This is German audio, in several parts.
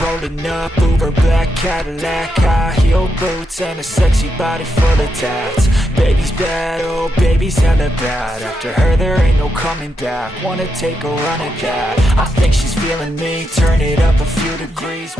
rolling up, Uber black Cadillac, high heel boots and a sexy body full of tats. Baby's bad, oh baby's hella bad. After her there ain't no coming back. Wanna take a run at that. I think she's feeling me. Turn it up a few degrees.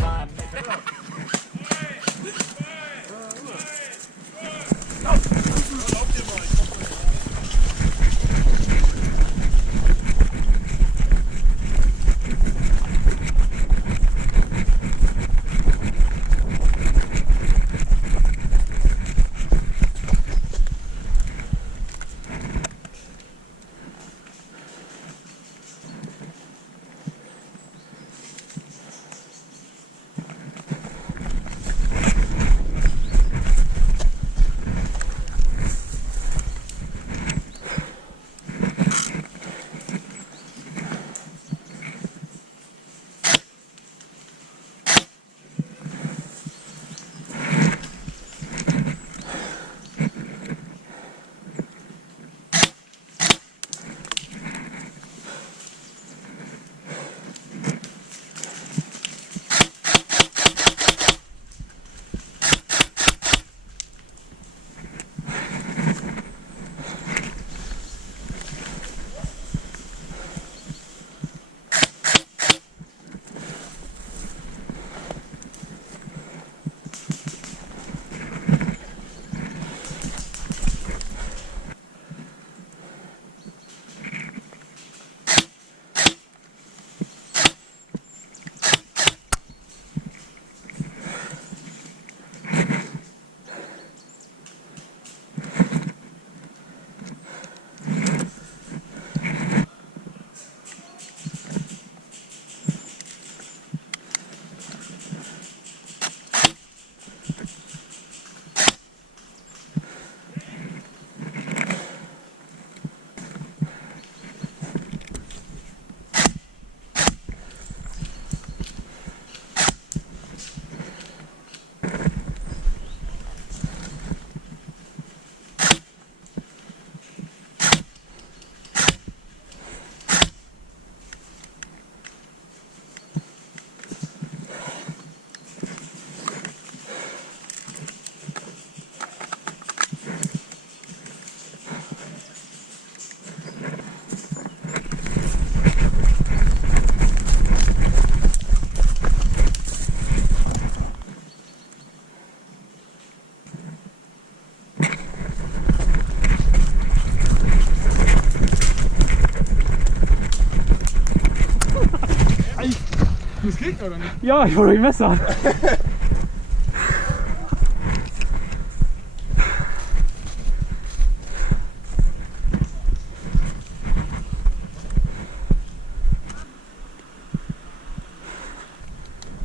Das geht oder nicht? Ja, ich hol euch Messer.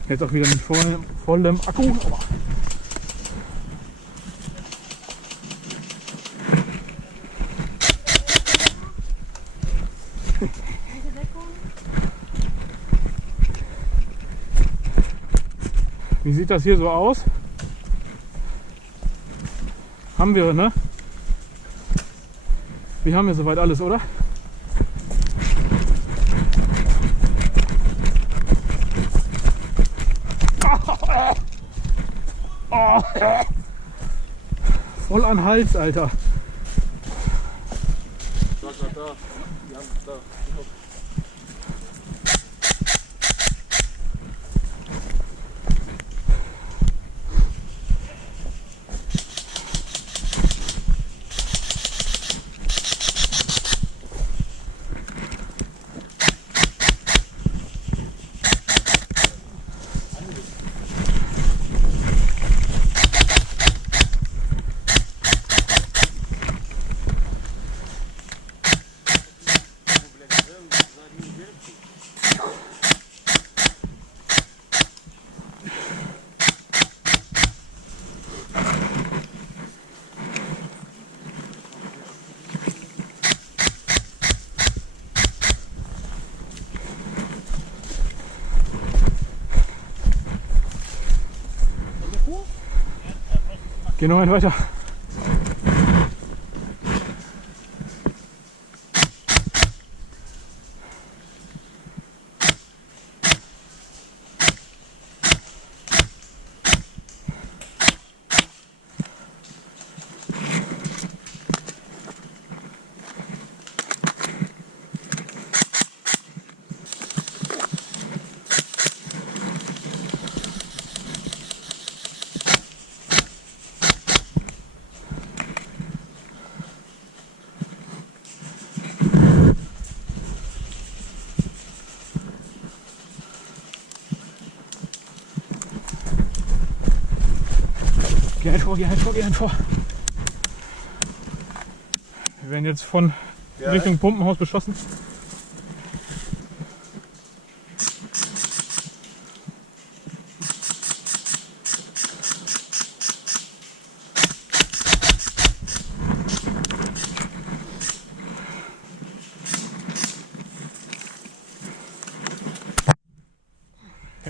Jetzt auch wieder mit vollem Akku. Wie sieht das hier so aus? Haben wir, ne? Wir haben ja soweit alles, oder? Oh. Voll an Hals, Alter. Da. Geh noch einen weiter. Geh ein vor. Wir werden jetzt von Richtung Pumpenhaus beschossen.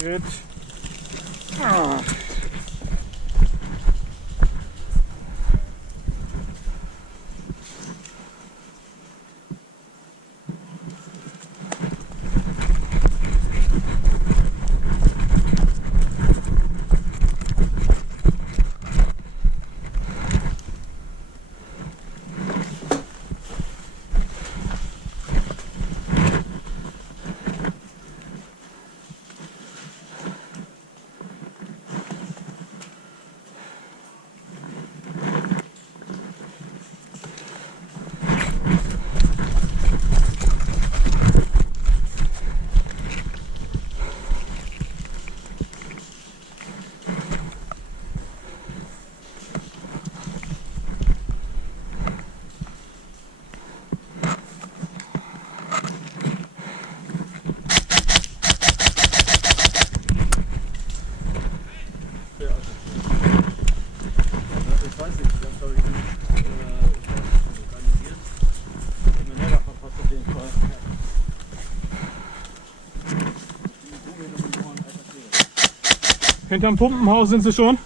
Jetzt. Hinterm Pumpenhaus sind sie schon.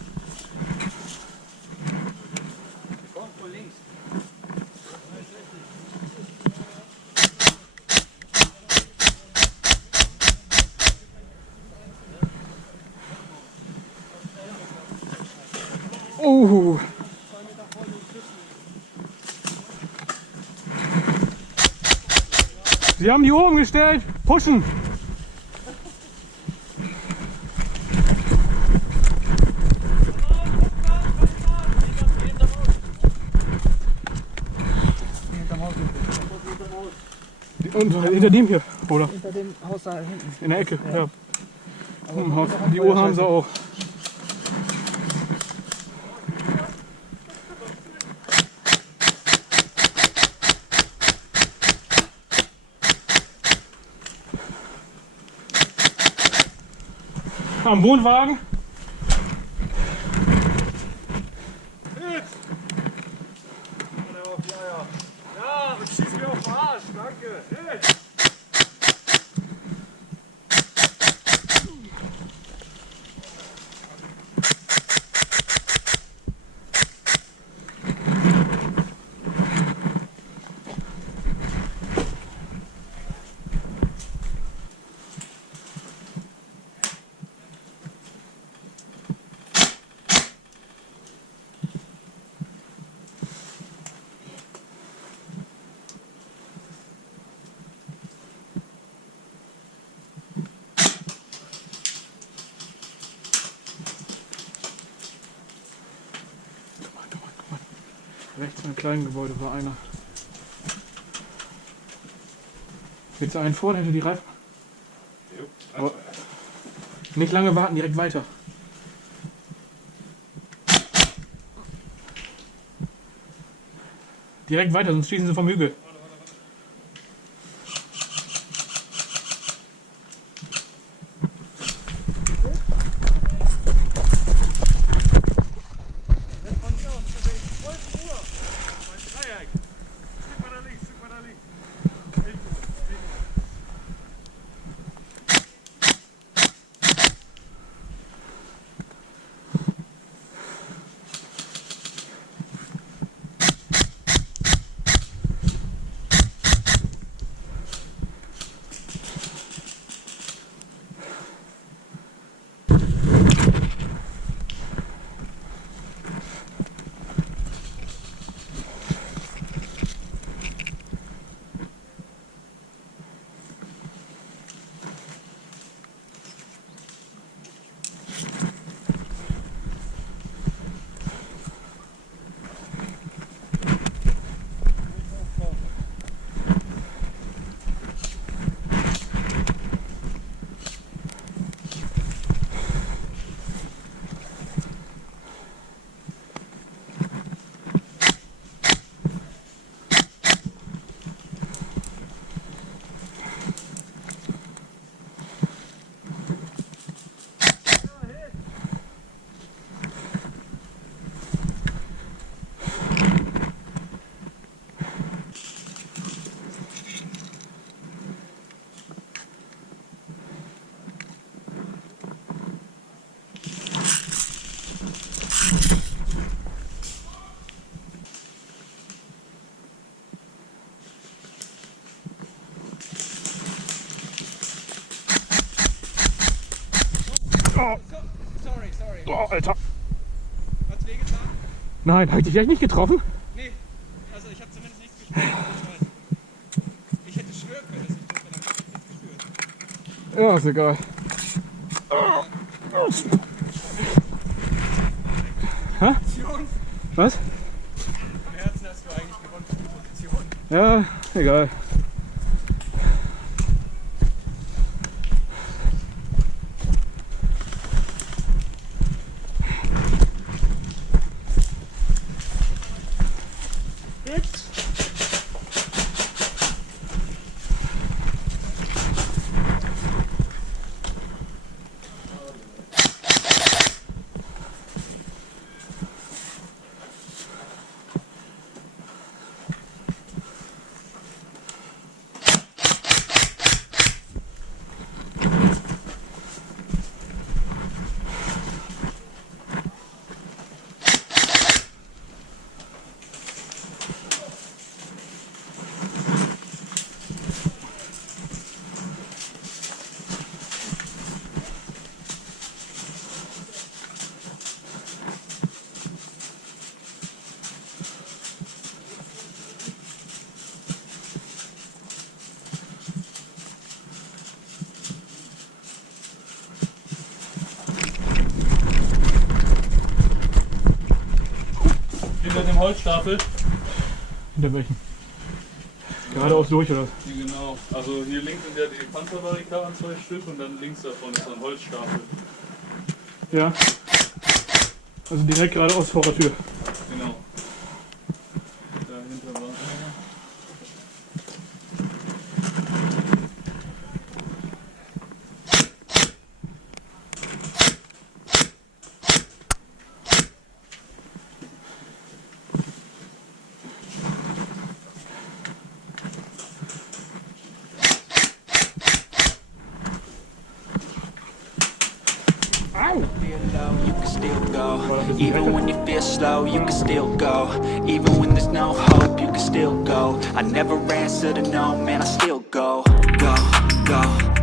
Oh. Sie haben die oben gestellt. Pushen. Und hinter dem hier, oder? Hinter dem Haus da hinten. In der Ecke, ja. Pumpenhaus. Die Uhr haben sie auch. Am Wohnwagen. Ja, und schieß mir auf den Arsch, danke. Hey. Rechts im kleinen Gebäude war einer. Willst du einen vor, hinter die Reifen? Aber nicht lange warten, direkt weiter. Direkt weiter, sonst schießen sie vom Hügel. Oh, Sorry. oh, Alter. Hat's wehgetan? Nein, hab ich dich echt nicht getroffen? Nee. Also ich habe zumindest nichts gespürt. Ich hätte schwören können, dass ich das nichts gespürt. Ja, ist egal. Hä? Was? Im Herzen hast du eigentlich gewonnen für die Position. Ja, egal. Hinter dem Holzstapel? Hinter welchen? Geradeaus durch, oder? Hier genau. Also hier links sind ja die Panzerbarrikaden 2 Stück und dann links davon ist ein Holzstapel. Ja. Also direkt geradeaus vor der Tür. Genau. Dahinter war einer. You can still go. Even when you feel slow, you can still go. Even when there's no hope, you can still go. I never answer to no, man, I still go. Go, go.